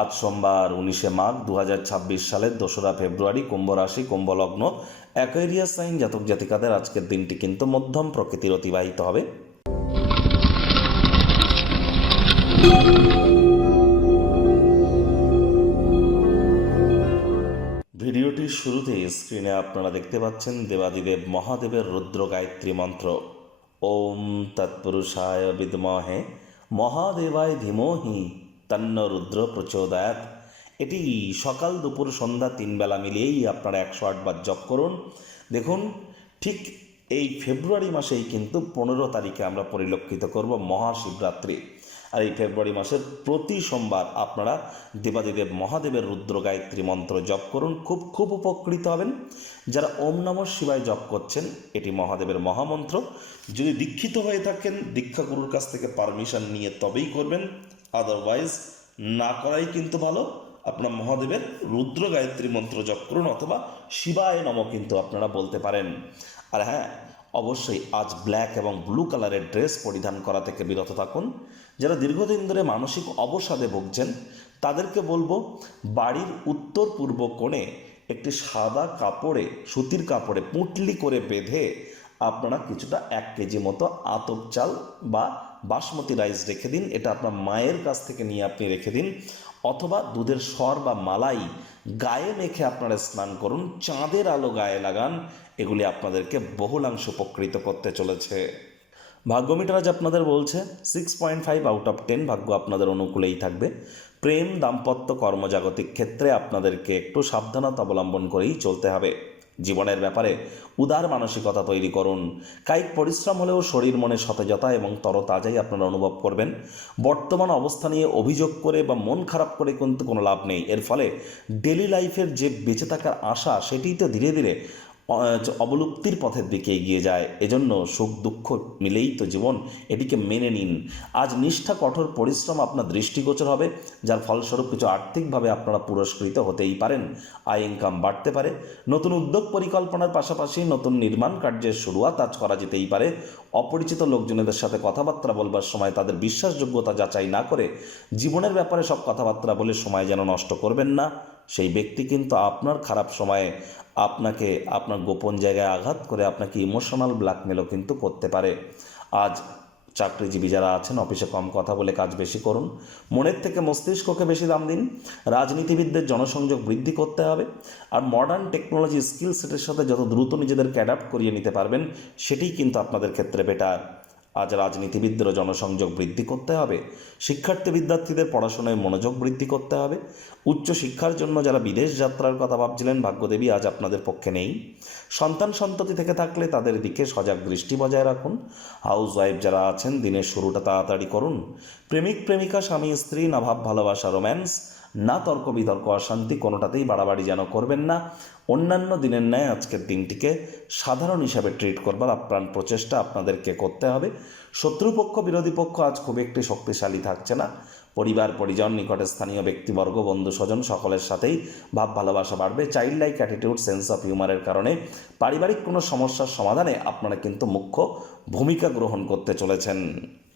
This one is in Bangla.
আজ সোমবার 19শে মাঘ 2026 সালের 2রা ফেব্রুয়ারি, কুম্ভ রাশি, কুম্ভ লগ্ন, অ্যাকোয়ারিয়াস সাইন জাতক জাতিকাদের আজকের দিনটি কিন্তু মধ্যম প্রকৃতির অতিবাহিত হবে। ভিডিওটির শুরুতে স্ক্রিনে আপনারা দেখতে পাচ্ছেন দেবাদিদেব মহাদেবের রুদ্র গায়ত্রী মন্ত্র। ওম তৎপুরুষায় বিদ্মহে মহাদেবায় ধীমহি তন্ন রুদ্র প্রচোদয়াৎ। এটি সকাল দুপুর সন্ধ্যা 3 বেলা মিলিয়েই আপনারা 108 বার জপ করুন। দেখুন, ঠিক এই ফেব্রুয়ারি মাসেই কিন্তু 15 তারিখে আমরা পরিলক্ষিত করব মহাশিবরাত্রি। আর এই ফেব্রুয়ারি মাসের প্রতি সোমবার আপনারা দেবাদিদেব মহাদেবের রুদ্র গায়ত্রী মন্ত্র জপ করুন, খুব উপকৃত হবেন। যারা ওম নমঃ শিবায় জপ করছেন, এটি মহাদেবের মহামন্ত্র। যদি দীক্ষিত হয়ে থাকেন, দীক্ষাগুরুর কাছ থেকে পারমিশন নিয়ে তবেই করবেন, আদারওয়াইজ না করাই কিন্তু ভালো। আপনার মহাদেবের রুদ্র গায়ত্রী মন্ত্র জপ করুন, অথবা শিবায় নমঃ কিন্তু আপনারা বলতে পারেন। আর হ্যাঁ, অবশ্যই আজ ব্ল্যাক এবং ব্লু কালারের ড্রেস পরিধান করা থেকে বিরত থাকুন। যারা দীর্ঘদিন ধরে মানসিক অবসাদে ভুগছেন, তাদেরকে বলবো বাড়ির উত্তর পূর্ব কোণে একটি সাদা কাপড়ে, সুতির কাপড়ে পুঁটলি করে বেঁধে আপনারা কিছুটা 1 কেজি মতো আতপ চাল বা বাসমতি রাইস রেখে দিন। এটা আপনার মায়ের কাছ থেকে নিয়ে আপনি রেখে দিন, অথবা দুধের সর বা মালাই গায়ে মেখে আপনারা স্নান করুন, চাঁদের আলো গায়ে লাগান। এগুলি আপনাদেরকে বহুলাংশ উপকৃত করতে চলেছে। ভাগ্য মিটার আজ আপনাদের বলছে 6.5 আউট অফ 10 ভাগ্য আপনাদের অনুকূলেই থাকবে। প্রেম, দাম্পত্য, কর্মজাগতিক ক্ষেত্রে আপনাদেরকে একটু সাবধানতা অবলম্বন করেই চলতে হবে। জীবনের ব্যাপারে উদার মানসিকতা তৈরি করুন। কায়িক পরিশ্রম হলেও শরীর মনে সতেজতা এবং তরতাজাই আপনারা অনুভব করবেন। বর্তমান অবস্থা নিয়ে অভিযোগ করে বা মন খারাপ করে কিন্তু কোনো লাভ নেই। এর ফলে ডেলি লাইফের যে বেঁচে থাকার আশা, সেটি তো ধীরে ধীরে অবলুপ্তির পথের দিকে এগিয়ে যায়। এজন্য সুখ দুঃখ মিলেই তো জীবন, এটিকে মেনে নিন। আজ নিষ্ঠা, কঠোর পরিশ্রম আপনার দৃষ্টিগোচর হবে, যার ফলস্বরূপ কিছু আর্থিকভাবে আপনারা পুরস্কৃত হতেই পারেন। আয় ইনকাম বাড়তে পারে। নতুন উদ্যোগ পরিকল্পনার পাশাপাশি নতুন নির্মাণ কার্যের শুরুয়াত আজ করা যেতেই পারে। অপরিচিত লোকজনেদের সাথে কথাবার্তা বলবার সময় তাদের বিশ্বাসযোগ্যতা যাচাই না করে জীবনের ব্যাপারে সব কথাবার্তা বলে সময় যেন নষ্ট করবেন না। সেই ব্যক্তি কিন্তু আপনার খারাপ সময়ে আপনাকে আপনার গোপন জায়গায় আঘাত করে আপনাকে ইমোশনাল ব্ল্যাকমেলও কিন্তু করতে পারে। আজ চাকরিজীবী যারা আছেন, অফিসে কম কথা বলে কাজ বেশি করুন। মনের থেকে মস্তিষ্ককে বেশি দাম দিন। রাজনীতিবিদদের জনসংযোগ বৃদ্ধি করতে হবে। আর মডার্ন টেকনোলজি স্কিল সেটের সাথে যত দ্রুত নিজেদেরকে অ্যাডাপ্ট করিয়ে নিতে পারবেন, সেটিই কিন্তু আপনাদের ক্ষেত্রে বেটার। আজ রাজনীতিবিদদেরও জনসংযোগ বৃদ্ধি করতে হবে। শিক্ষার্থী বিদ্যার্থীদের পড়াশোনায় মনোযোগ বৃদ্ধি করতে হবে। উচ্চ শিক্ষার জন্য যারা বিদেশ যাত্রার কথা ভাবছিলেন, ভাগ্যদেবী আজ আপনাদের পক্ষে নেই। সন্তান সন্ততি থেকে থাকলে তাদের দিকে সজাগ দৃষ্টি বজায় রাখুন। হাউস ওয়াইফ যারা আছেন, দিনের শুরুটা তাড়াতাড়ি করুন। প্রেমিক প্রেমিকা, স্বামী স্ত্রী, না ভাব ভালোবাসা রোম্যান্স, না তর্ক বিতর্ক অশান্তি, কোনোটাতেই বাড়াবাড়ি যেন করবেন না। অন্যান্য দিনের ন্যায় আজকের দিনটিকে সাধারণ হিসাবে ট্রিট করবার আপ্রাণ প্রচেষ্টা আপনাদেরকে করতে হবে। শত্রুপক্ষ, বিরোধী পক্ষ আজ খুব একটি শক্তিশালী থাকছে না। পরিবার পরিজন, নিকটে স্থানীয় ব্যক্তিবর্গ, বন্ধু স্বজন সকলের সাথেই ভাব ভালোবাসা বাড়বে। Child like attitude, sense of হিউমারের কারণে পারিবারিক কোনো সমস্যার সমাধানে আপনারা কিন্তু মুখ্য ভূমিকা গ্রহণ করতে চলেছেন।